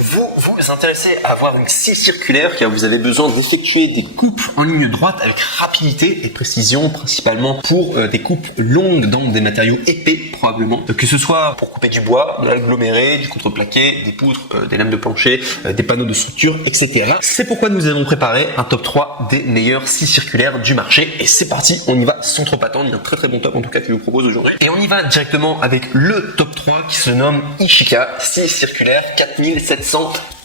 Vous vous intéressez à avoir une scie circulaire car vous avez besoin d'effectuer des coupes en ligne droite avec rapidité et précision, principalement pour des coupes longues dans des matériaux épais probablement, que ce soit pour couper du bois, de l'aggloméré, du contreplaqué, des poutres, des lames de plancher, des panneaux de structure, etc. C'est pourquoi nous avons préparé un top 3 des meilleures scies circulaires du marché et c'est parti, on y va sans trop attendre. Il y a un très bon top en tout cas que je vous propose aujourd'hui et on y va directement avec le top 3 qui se nomme Ishika scie circulaire 4700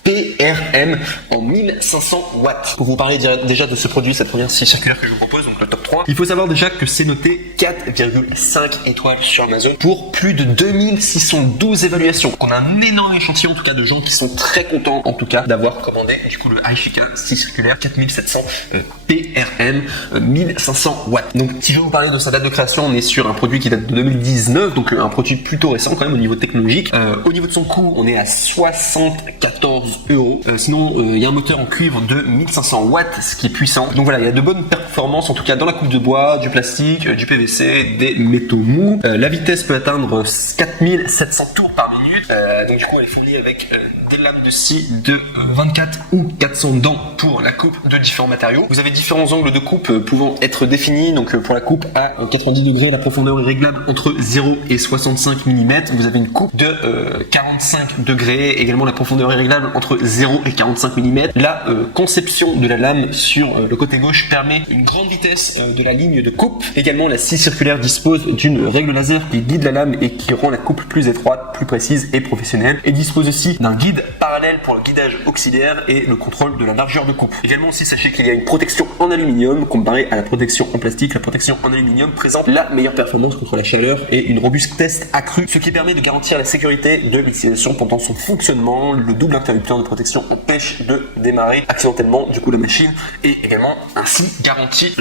PRM en 1500 watts. Pour vous parler déjà de ce produit, cette première scie circulaire que je vous propose, donc le top 3, il faut savoir déjà que c'est noté 4,5 étoiles sur Amazon pour plus de 2612 évaluations. Donc on a un énorme échantillon en tout cas de gens qui sont très contents en tout cas d'avoir commandé du coup le Ishika scie circulaire 4700 PRM 1500 watts. Donc si je vais vous parler de sa date de création, on est sur un produit qui date de 2019, donc un produit plutôt récent quand même au niveau technologique. Au niveau de son coût, on est à 74 €. Sinon, il y a un moteur en cuivre de 1500 watts, ce qui est puissant. Donc voilà, il y a de bonnes performances en tout cas dans la coupe de bois, du plastique, du PVC, des métaux mous. La vitesse peut atteindre 4700 tours par minute. Donc du coup, elle est fournie avec des lames de scie de 24 ou 400 dents pour la coupe de différents matériaux. Vous avez différents angles de coupe pouvant être définis. Donc pour la coupe à 90 degrés, la profondeur est réglable entre 0 et 65 mm. Vous avez une coupe de 45 degrés. Également, la profondeur est réglable entre 0 et 45 mm. La conception de la lame sur le côté gauche permet une grande vitesse de la ligne de coupe. Également, la scie circulaire dispose d'une règle laser qui guide la lame et qui rend la coupe plus étroite, plus précise et professionnelle. Et dispose aussi d'un guide parallèle pour le guidage auxiliaire et le contrôle de la largeur de coupe. Également aussi, sachez qu'il y a une protection en aluminium comparée à la protection en plastique. La protection en aluminium présente la meilleure performance contre la chaleur et une robustesse accrue, ce qui permet de garantir la sécurité de l'utilisation pendant son fonctionnement. Le double interrupteur de protection empêche de démarrer accidentellement du coup la machine et également ainsi garantit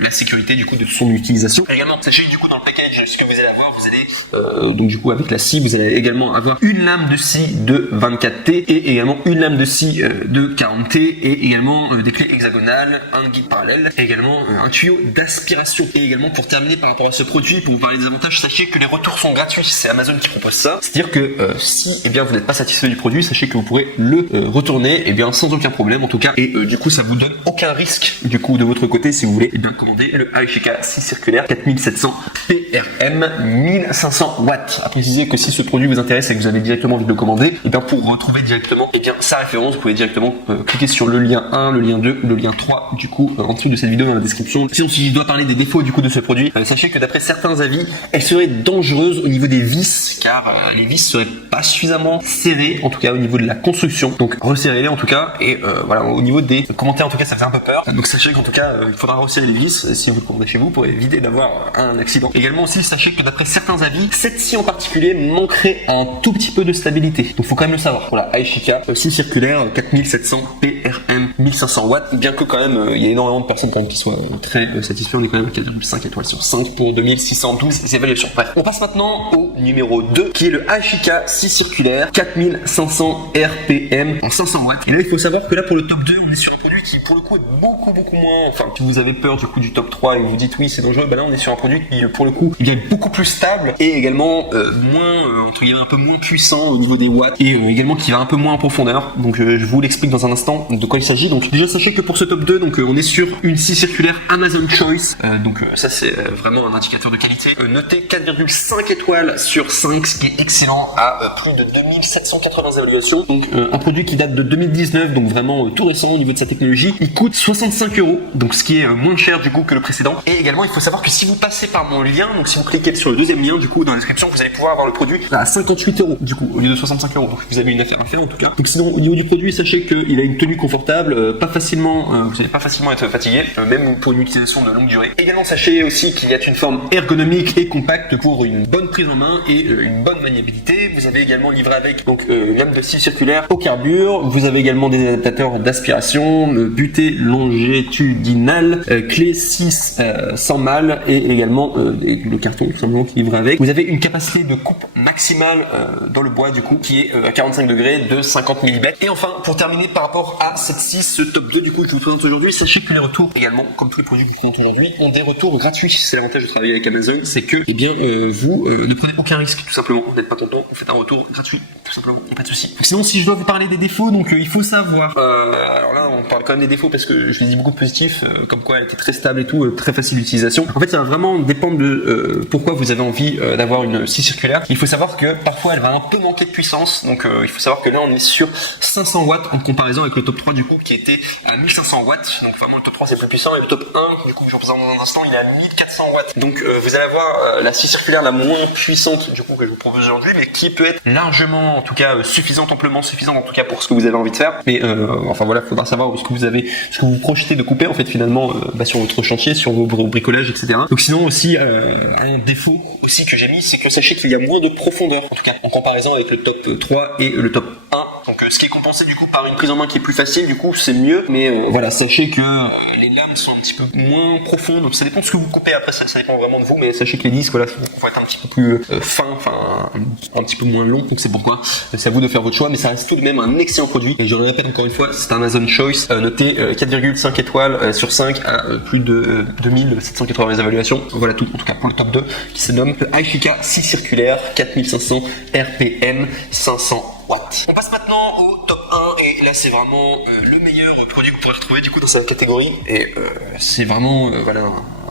la sécurité du coup de son utilisation. Également, sachez du coup dans le package ce que vous allez avoir, vous allez donc du coup avec la scie, vous allez également avoir une lame de scie de 24T et également une lame de scie de 40T et également des clés hexagonales, un guide parallèle, et également un tuyau d'aspiration. Et également pour terminer par rapport à ce produit, pour vous parler des avantages, sachez que les retours sont gratuits, c'est Amazon qui propose ça. C'est-à-dire que si vous n'êtes pas satisfait du produit, sachez que vous pourrez le retourner sans aucun problème en tout cas et du coup ça vous donne aucun risque du coup de votre côté si vous voulez commander le Ishika scie circulaire 4700 PRM 1500 watts. À préciser que si ce produit vous intéresse et que vous avez directement envie de le commander, pour retrouver directement sa référence, vous pouvez directement cliquer sur le lien 1, le lien 2, le lien 3 du coup en dessous de cette vidéo dans la description. Sinon si je dois parler des défauts du coup de ce produit, sachez que d'après certains avis, elle serait dangereuse au niveau des vis car les vis seraient pas suffisamment serrées en tout cas au niveau de la construction. Donc resserrez-les en tout cas et voilà, au niveau des commentaires en tout cas ça fait un peu peur. Donc sachez qu'en tout cas il faudra resserrer les vis si vous le commandez chez vous pour éviter d'avoir un accident. Également aussi sachez que d'après certains avis, cette scie en particulier manquerait un tout petit peu de stabilité. Donc faut quand même le savoir. Voilà, Ishika scie circulaire 4700 PRM 1500 watts. Bien que quand même il y a énormément de personnes quand même qui soient très satisfaits, on est quand même à 4,5 étoiles sur 5 pour 2612 évaluations. Bref, on passe maintenant au numéro 2 qui est le Ishika scie circulaire 4500 RPM en 500 watts. Et là il faut savoir que là pour le top 2 on est sur un produit qui pour le coup est beaucoup moins, enfin si vous avez peur du coup du top 3 et vous vous dites oui c'est dangereux, là on est sur un produit qui pour le coup il est beaucoup plus stable et également moins entre guillemets un peu moins puissant au niveau des watts et également qui va un peu moins en profondeur. Donc je vous l'explique dans un instant de quoi il s'agit. Donc déjà sachez que pour ce top 2 donc on est sur une scie circulaire Amazon Choice. Donc ça c'est vraiment un indicateur de qualité. Noté 4,5 étoiles sur 5, ce qui est excellent à plus de 2780 évaluations. Donc un produit qui date de 2019, donc vraiment tout récent au niveau de sa technologie. Il coûte 65 €, donc ce qui est moins cher du coup que le précédent. Et également il faut savoir que si vous passez par mon lien, donc si vous cliquez sur le deuxième lien du coup dans la description, vous allez pouvoir avoir le produit à 58 € du coup au lieu de 65 €. Donc vous avez une affaire à faire en tout cas. Donc sinon au niveau du produit, sachez qu'il a une tenue confortable, pas facilement, vous n'allez pas facilement être fatigué, même pour une utilisation de longue durée. Également sachez aussi qu'il y a une forme ergonomique et compacte pour une bonne prise en main et une bonne maniabilité. Vous avez également livré avec donc gamme de scie circulaire au carbure. Vous avez également des adaptateurs d'aspiration, butée longitudinale, clé 6 sans mal et également le carton tout simplement qui est livré avec. Vous avez une capacité de coupe maximale dans le bois du coup qui est à 45 degrés de 50 mm. Et enfin pour terminer par rapport à cette scie, ce top 2 du coup que je vous présente aujourd'hui, sachez que les retours également comme tous les produits que je vous présente aujourd'hui ont des retours gratuits. C'est l'avantage de travailler avec Amazon, c'est que vous ne prenez aucun aucun risque, tout simplement. Vous n'êtes pas content, vous faites un retour gratuit, tout simplement, pas de souci. Sinon, si je dois vous parler des défauts, donc il faut savoir. Alors là, on parle quand même des défauts parce que je l'ai dit beaucoup de positifs, comme quoi elle était très stable et tout, très facile d'utilisation. En fait, ça va vraiment dépendre de pourquoi vous avez envie d'avoir une scie circulaire. Il faut savoir que parfois elle va un peu manquer de puissance, donc il faut savoir que là on est sur 500 watts en comparaison avec le top 3 du coup qui était à 1500 watts. Donc vraiment le top 3 c'est plus puissant et le top 1 du coup je vous présente dans un instant il est à 1400 watts. Donc vous allez avoir la scie circulaire la moins puissante du coup que je vous propose aujourd'hui, mais qui peut être largement en tout cas suffisante, amplement suffisante en tout cas pour ce que vous avez envie de faire. Mais enfin voilà, il faudra savoir ce que vous projetez de couper en fait finalement sur votre chantier, sur vos bricolages, etc. Donc sinon aussi un défaut aussi que j'ai mis, c'est que sachez qu'il y a moins de profondeur en tout cas en comparaison avec le top 3 et le top 1. Donc ce qui est compensé du coup par une prise en main qui est plus facile, du coup c'est mieux, mais voilà, sachez que les lames sont un petit peu moins profondes, donc ça dépend de ce que vous coupez, après ça dépend vraiment de vous, mais sachez que les disques voilà, vont être un petit peu plus fins, enfin un petit peu moins longs, donc c'est pourquoi c'est à vous de faire votre choix, mais ça reste tout de même un excellent produit, et je le répète encore une fois, c'est Amazon Choice, noté 4,5 étoiles sur 5 à plus de 2780 évaluations, voilà tout, en tout cas pour le top 2, qui se nomme Aishika scie circulaire 4500 RPM 500 watts. On passe maintenant au top 1 et là c'est vraiment le meilleur produit que vous pourrez retrouver du coup dans cette catégorie et c'est vraiment voilà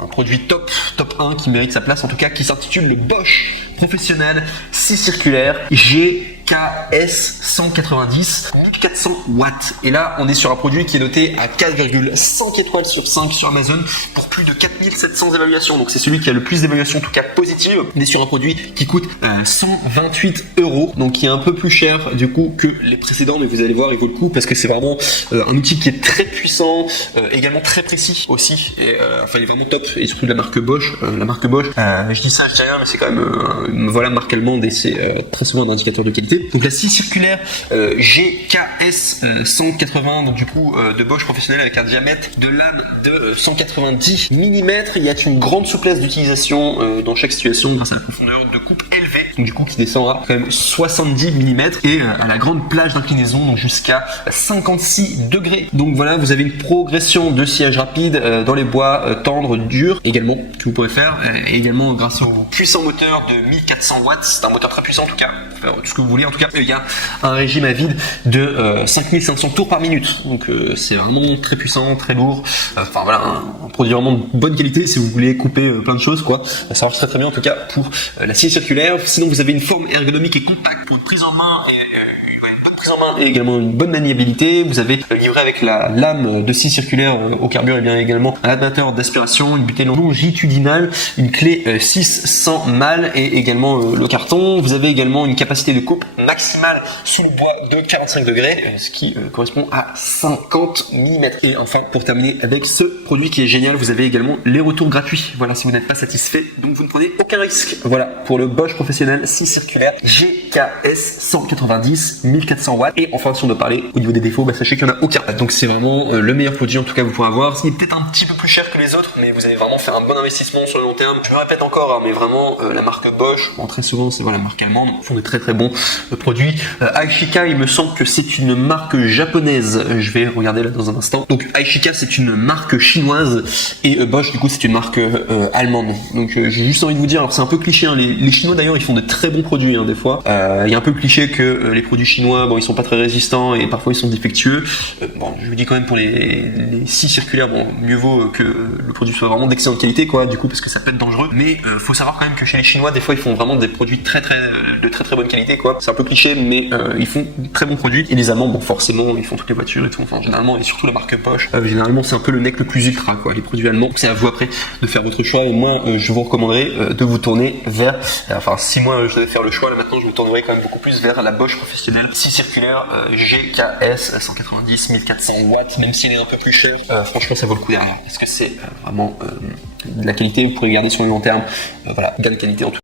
un produit top 1 qui mérite sa place en tout cas, qui s'intitule le Bosch Professionnel scie circulaire GKS 190 1400 watts. Et là on est sur un produit qui est noté à 4,5 étoiles sur 5 sur Amazon pour plus de 4700 évaluations, donc c'est celui qui a le plus d'évaluations en tout cas positives. On est sur un produit qui coûte 128 €, donc qui est un peu plus cher du coup que les précédents, mais vous allez voir il vaut le coup parce que c'est vraiment un outil qui est très puissant, également très précis aussi, et enfin il est vraiment top, et surtout de la marque Bosch. Je dis ça, je dis rien, mais c'est quand même voilà, marque allemande, et c'est très souvent un indicateur de qualité. Donc la scie circulaire GKS 180, donc du coup de Bosch Professionnel, avec un diamètre de lame de 190 mm. Il y a une grande souplesse d'utilisation dans chaque situation grâce à la profondeur de coupe élevée, donc du coup qui descend à quand même 70 mm, et à la grande plage d'inclinaison, donc jusqu'à 56 degrés. Donc voilà, vous avez une progression de sciage rapide dans les bois tendres, durs également, que vous pourrez faire, et également grâce au puissant moteur de 1400 watts. C'est un moteur très puissant en tout cas, pour faire tout ce que vous voulez. En tout cas, il y a un régime à vide de 5500 tours par minute, donc c'est vraiment très puissant, très lourd. Enfin voilà, un produit vraiment de bonne qualité si vous voulez couper plein de choses quoi. Ça marche très très bien en tout cas pour la scie circulaire. Sinon vous avez une forme ergonomique et compacte pour une prise en main et également une bonne maniabilité. Vous avez livré avec la lame de scie circulaire au carbure et bien également un adaptateur d'aspiration, une butée longitudinale, une clé 600 mâles et également le carton. Vous avez également une capacité de coupe maximale sous le bois de 45 degrés, ce qui correspond à 50 mm. Et enfin, pour terminer avec ce produit qui est génial, vous avez également les retours gratuits. Voilà, si vous n'êtes pas satisfait, donc vous ne prenez aucun risque. Voilà, pour le Bosch Professionnel scie circulaire GKS 190 1400 watts. Et enfin, si on doit parler au niveau des défauts, sachez qu'il n'y en a aucun. Donc c'est vraiment le meilleur produit en tout cas que vous pourrez avoir. C'est peut-être un petit peu plus cher que les autres, mais vous allez vraiment faire un bon investissement sur le long terme. Je me répète encore, mais vraiment la marque Bosch, très souvent c'est voilà, la marque allemande, font de très très bons produits. Aishika, il me semble que c'est une marque japonaise. Je vais regarder là dans un instant. Donc Aishika c'est une marque chinoise et Bosch du coup c'est une marque allemande. Donc j'ai juste envie de vous dire, alors c'est un peu cliché, hein, les Chinois d'ailleurs ils font de très bons produits des fois. Il y a un peu le cliché que les produits chinois, bon ils sont pas très résistants et parfois ils sont défectueux. Bon, je vous dis quand même pour les scies circulaires, bon mieux vaut que le produit soit vraiment d'excellente qualité quoi, du coup parce que ça peut être dangereux. Mais faut savoir quand même que chez les Chinois des fois ils font vraiment des produits de très très bonne qualité quoi. C'est un peu cliché mais ils font de très bons produits. Et les Allemands, bon forcément ils font toutes les voitures et tout, enfin généralement, et surtout la marque Bosch, généralement c'est un peu le mec le plus ultra quoi, les produits allemands. C'est à vous après de faire votre choix, et moi je vous recommanderais de vous tourner vers, enfin si moi je devais faire le choix là maintenant, je me tournerais quand même beaucoup plus vers la Bosch Professionnelle scie circulaire GKS 190 1400 watts, même s'il est un peu plus cher. Franchement ça vaut le coup derrière, parce que c'est vraiment de la qualité. Vous pourrez garder sur le long terme, voilà, gain de qualité en tout cas.